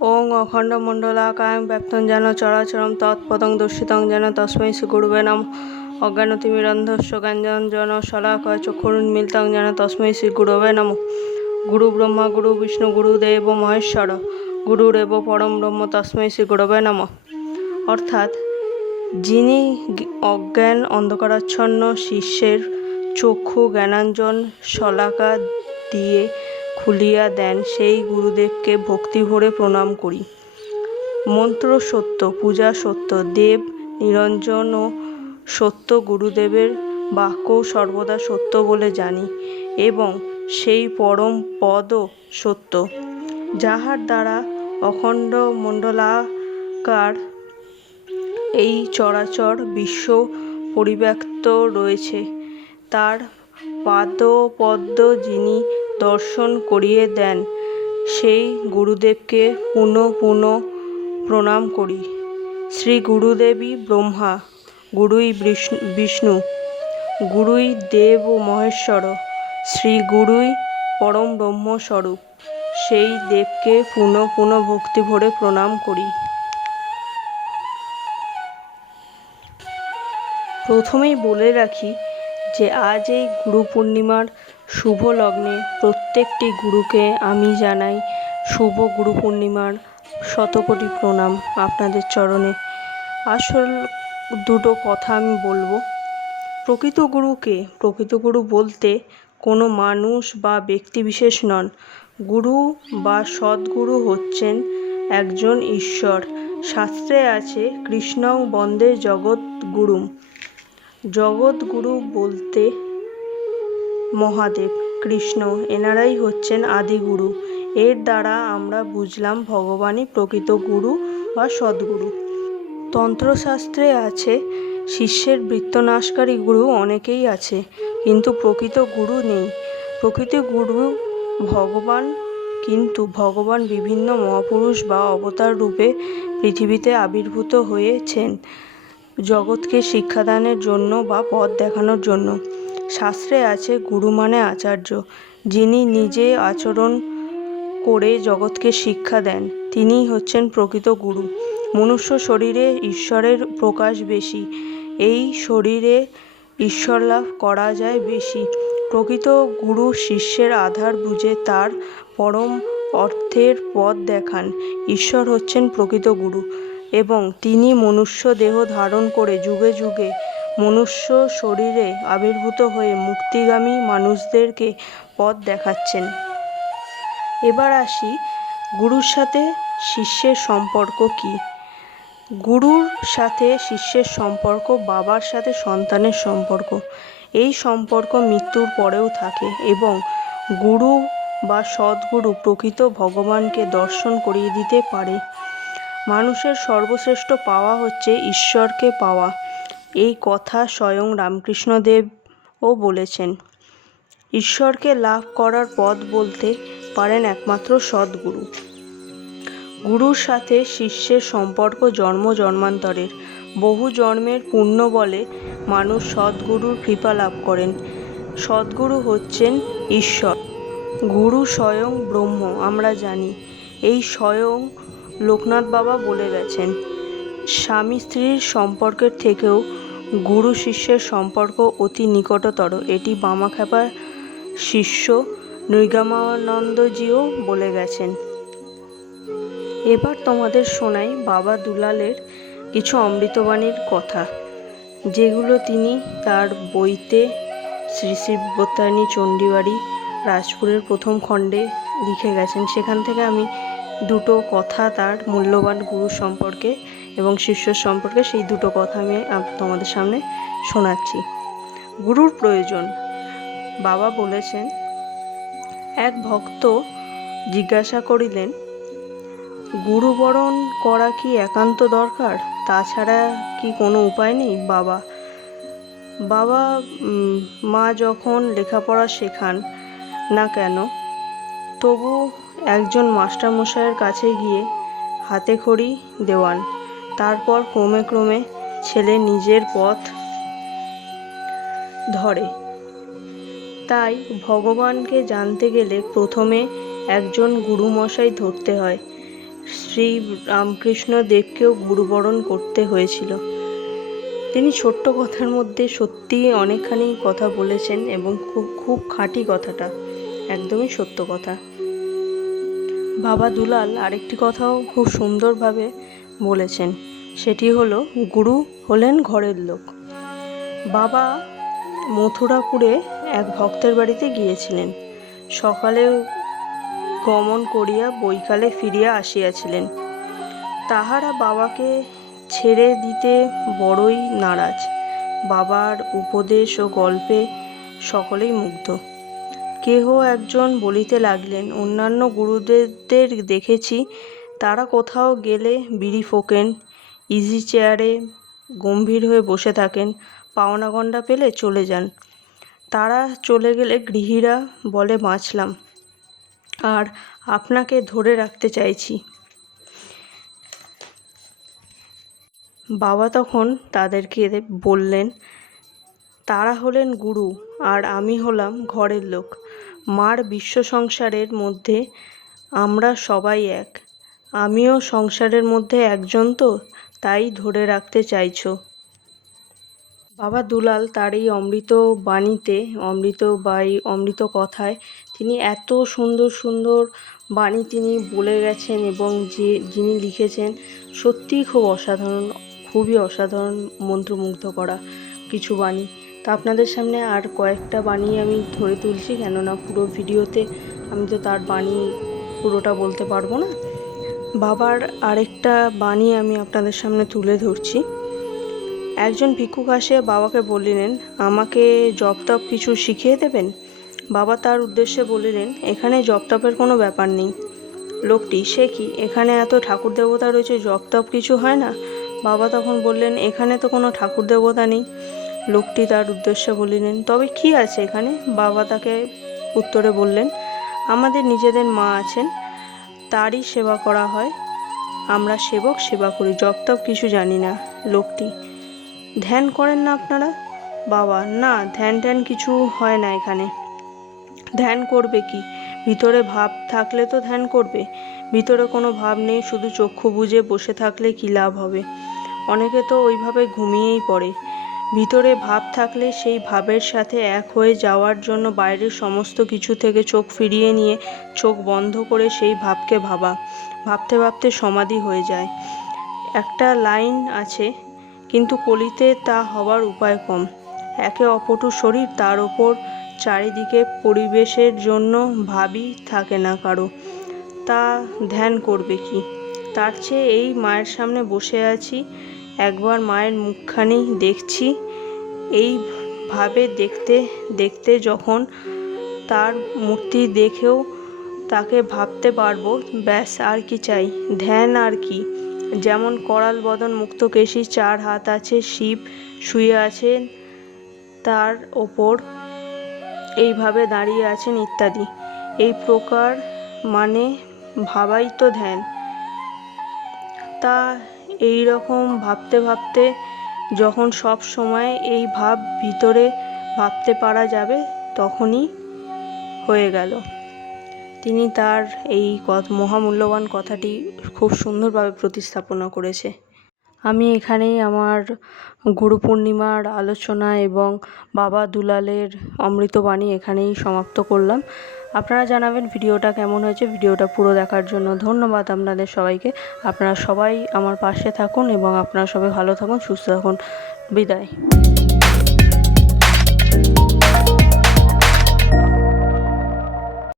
ওং অখণ্ডমণ্ডলাকারং ব্যক্তং যেন চরাচরং তৎপদং দর্শিতং যেন তস্मै শ্রীগুরুবে নমঃ। অজ্ঞানতিমিরন্ধস্য জ্ঞানাঞ্জনশলাকয়া চক্ষুरुन्मीलितं যেন তস্मै শ্রীগুরুবে নমঃ। গুরু ব্রহ্মা গুরু বিষ্ণু গুরুদেব মহেশ্বর গুরুরেব পরম ব্রহ্ম তস্मै শ্রীগুরুবে নমঃ। অর্থাৎ যিনি অজ্ঞান অন্ধকারাচ্ছন্ন শিষ্যের চক্ষু জ্ঞানাঞ্জন শলাকা দিয়ে খুলিয়া দেন, সেই গুরুদেবকে ভক্তি ভরে প্রণাম করি। মন্ত্র সত্য, পূজা সত্য, দেব নিরঞ্জনও সত্য, গুরুদেবের বাক্যও সর্বদা সত্য বলে জানি এবং সেই পরম পদও সত্য, যাহার দ্বারা অখণ্ড মণ্ডলাকার এই চরাচর বিশ্ব পরিব্যাপ্ত রয়েছে। তার পাদপদ্ম যিনি দর্শন করিয়ে দেন, সেই গুরুদেবকে পুনঃ পুনঃ প্রণাম করি। শ্রী গুরুদেবই ব্রহ্মা, গুরুই বিষ্ণু, গুরুই দেব ও মহেশ্বর, শ্রী গুরুই পরম ব্রহ্মস্বরূপ। সেই দেবকে পুনঃ পুনঃ ভক্তি ভরে প্রণাম করি। প্রথমেই বলে রাখি যে আজ এই গুরু পূর্ণিমার শুভ লগ্নে প্রত্যেকটি গুরুকে আমি জানাই শুভ গুরু পূর্ণিমার শতকোটি প্রণাম আপনাদের চরণে। আসল দুটো কথা আমি বলবো। প্রকৃত গুরুকে, প্রকৃত গুরু বলতে কোনো মানুষ বা ব্যক্তিবিশেষ নন। গুরু বা সদ্গুরু হচ্ছেন একজন ঈশ্বর। শাস্ত্রে আছে কৃষ্ণং বন্দে জগদ্গুরুম। জগৎগুরু বলতে মহাদেব, কৃষ্ণ, এনারাই হচ্ছেন আদিগুরু। এর দ্বারা আমরা বুঝলাম ভগবানই প্রকৃত গুরু বা সদ্গুরু। তন্ত্রশাস্ত্রে আছে শিষ্যের বৃত্তনাশকারী গুরু অনেকেই আছে, কিন্তু প্রকৃত গুরু নেই। প্রকৃত গুরু ভগবান, কিন্তু ভগবান বিভিন্ন মহাপুরুষ বা অবতার রূপে পৃথিবীতে আবির্ভূত হয়েছেন জগৎকে শিক্ষাদানের জন্য বা পথ দেখানোর জন্য। শাস্ত্রে আছে গুরু মানে আচার্য, যিনি নিজে আচরণ করে জগৎকে শিক্ষা দেন, তিনিই হচ্ছেন প্রকৃত গুরু। মনুষ্য শরীরে ঈশ্বরের প্রকাশ বেশি, এই শরীরে ঈশ্বর লাভ করা যায় বেশি। প্রকৃত গুরু শিষ্যের আধার বুঝে তার পরম অর্থের পথ দেখান। ঈশ্বর হচ্ছেন প্রকৃত গুরু এবং তিনি মনুষ্য দেহ ধারণ করে যুগে যুগে মনুষ্য শরীরে আবির্ভূত হয়ে মুক্তিগামী মানুষদেরকে পথ দেখাচ্ছেন। এবার আসি গুরুর সাথে শিষ্যের সম্পর্ক কী। গুরুর সাথে শিষ্যের সম্পর্ক বাবার সাথে সন্তানের সম্পর্ক। এই সম্পর্ক মৃত্যুর পরেও থাকে এবং গুরু বা সদ্গুরু প্রকৃত ভগবানকে দর্শন করিয়ে দিতে পারে। মানুষের সর্বশ্রেষ্ঠ পাওয়া হচ্ছে ঈশ্বরকে পাওয়া। এই কথা স্বয়ং রামকৃষ্ণদেবও বলেছেন। ঈশ্বরকে লাভ করার পথ বলতে পারেন একমাত্র সদ্গুরু। গুরুর সাথে শিষ্যের সম্পর্ক জন্ম জন্মান্তরের। বহু জন্মের পুণ্য বলে মানুষ সদ্গুরুর কৃপা লাভ করেন। সদ্গুরু হচ্ছেন ঈশ্বর। গুরু স্বয়ং ব্রহ্ম, আমরা জানি। এই স্বয়ং লোকনাথ বাবা বলে গেছেন। স্বামী স্ত্রীর সম্পর্কের থেকেও গুরু শিষ্যের সম্পর্ক অতি নিকটতর, এটি বামাখ্যাপা শিষ্য নৃগমানন্দজিও বলে গেছেন। এবার তোমাদের শোনাই বাবা দুলালের কিছু অমৃতবাণীর কথা, যেগুলো তিনি তার বইতে শ্রী শ্রী বিপত্তারিণী চণ্ডীবাড়ি রাজপুরের প্রথম খণ্ডে লিখে গেছেন। সেখান থেকে আমি দুটো কথা তার মূল্যবান গুরু সম্পর্কে এবং শিষ্য সম্পর্কে, সেই দুটো কথা আমি তোমাদের সামনে শোনাচ্ছি। গুরুর প্রয়োজন। বাবা বলেছেন, এক ভক্ত জিজ্ঞাসা করিলেন, গুরুবরণ করা কি একান্ত দরকার? তাছাড়া কি কোনো উপায় নেই? বাবা মা যখন লেখাপড়া শেখান না কেন, তবু একজন মাস্টারমশাইয়ের কাছে গিয়ে হাতে খড়ি দেওয়ান। তারপর ক্রমে ক্রমে ছেলে নিজের পথ ধরে। তাই ভগবানকে জানতে গেলে প্রথমে একজন গুরুমশাই ধরতে হয়। শ্রী রামকৃষ্ণ দেবকেও গুরুবরণ করতে হয়েছিল। তিনি ছোট্ট কথার মধ্যে সত্যিই অনেকখানি কথা বলেছেন এবং খুব খাঁটি কথাটা, একদমই সত্য কথা। বাবা দুলাল আরেকটি কথাও খুব সুন্দরভাবে বলেছেন, সেটি হলো গুরু হলেন ঘরের লোক। বাবা মথুরাপুরে এক ভক্তের বাড়িতে গিয়েছিলেন। সকালে গমন করিয়া বৈকালে ফিরিয়া আসিয়াছিলেন। তাহারা বাবাকে ছেড়ে দিতে বড়ই নারাজ। বাবার উপদেশ ও গল্পে সকলেই মুগ্ধ। কেহ একজন বলিতে লাগলেন, অন্যান্য গুরুদেবদের দেখেছি তারা কোথাও গেলে বিড়ি ফোঁকেন, ইজি চেয়ারে গম্ভীর হয়ে বসে থাকেন, পাওনা গণ্ডা পেলে চলে যান। তারা চলে গেলে গৃহীরা বলে বাঁচলাম, আর আপনাকে ধরে রাখতে চাইছি। বাবা তখন তাদেরকে বললেন, তারা হলেন গুরু আর আমি হলাম ঘরের লোক। মার বিশ্ব সংসারের মধ্যে আমরা সবাই এক। আমিও সংসারের মধ্যে একজন, তো তাই ধরে রাখতে চাইছো। বাবা দুলাল তার এই অমৃত বাণীতে, অমৃত কথায় তিনি এত সুন্দর সুন্দর বাণী তিনি বলে গেছেন এবং যিনি লিখেছেন সত্যিই খুব অসাধারণ, খুবই অসাধারণ, মন্ত্রমুগ্ধ করা কিছু বাণী। তা আপনাদের সামনে আর কয়েকটা বাণী আমি ধরে তুলছি, কেননা পুরো ভিডিওতে আমি তো তার বাণী পুরোটা বলতে পারবো না। বাবার আরেকটা বাণী আমি আপনাদের সামনে তুলে ধরছি। একজন ভিক্ষুক আসিয়া বাবাকে বলিলেন, আমাকে জপ তপ কিছু শিখিয়ে দেবেন? বাবা তার উদ্দেশ্যে বলিলেন, এখানে জপ তপের কোনো ব্যাপার নেই। লোকটি, সে কি, এখানে এত ঠাকুর দেবতা রয়েছে, জপ তপ কিছু হয় না? বাবা তখন বললেন, এখানে তো কোনো ঠাকুর দেবতা নেই। লোকটি তার উদ্দেশ্যে বলিলেন, তবে কি আছে এখানে? বাবা তাকে উত্তরে বললেন, আমাদের নিজেদের মা আছেন, তারই সেবা করা হয়। আমরা সেবক, সেবা করি, জপ তপ কিছু জানি না। লোকটি, ধ্যান করেন না আপনারা? বাবা, না, ধ্যান কিছু হয় না এখানে। ধ্যান করবে কি? ভিতরে ভাব থাকলে তো ধ্যান করবে। ভিতরে কোনো ভাব নেই, শুধু চক্ষু বুজে বসে থাকলে কি লাভ হবে? অনেকে তো ওইভাবে ঘুমিয়েই পড়ে। ভিতরে ভাব থাকলে সেই ভাবের সাথে এক হয়ে যাওয়ার জন্য বাইরের সমস্ত কিছু থেকে চোখ ফিরিয়ে নিয়ে চোখ বন্ধ করে সেই ভাবকে ভাবা। ভাবতে ভাবতে সমাধি হয়ে যায়। একটা লাইন আছে, কিন্তু কলিতে তা হওয়ার উপায় কম। একে অপটু শরীর, তার ওপর চারিদিকে পরিবেশের জন্য ভাবই থাকে না কারো, তা ধ্যান করবে কি? তার চেয়ে এই মায়ের সামনে বসে আছি, একবার মায়ের মুখখানি দেখছি, এই ভাবে দেখতে দেখতে যখন তার মূর্তি দেখেও তাকে ভাবতে পারবো, ব্যাস, আর কি চাই? ধ্যান আর কি? যেমন করাল বদন মুক্তকেশী, 4 হাত আছে, শিব শুয়ে আছেন তার ওপর, এইভাবে দাঁড়িয়ে আছেন ইত্যাদি। এই প্রকার মানে ভাবাই তো ধ্যান। তা এই রকম ভাবতে ভাবতে যখন সব সময় এই ভাব ভিতরে ভাবতে পারা যাবে, তখনই হয়ে গেল। তিনি তার এই মহামূল্যবান কথাটি খুব সুন্দরভাবে প্রতিস্থাপনা করেছে। আমি এখানেই আমার গুরু পূর্ণিমার আলোচনা এবং বাবা দুলালের অমৃতবাণী এখানেই সমাপ্ত করলাম। আপনারা জানাবেন ভিডিওটা কেমন হয়েছে। ভিডিওটা পুরো দেখার জন্য ধন্যবাদ আপনাদের সবাইকে। আপনারা সবাই আমার পাশে থাকুন এবং আপনারা সবাই ভালো থাকুন, সুস্থ থাকুন। বিদায়।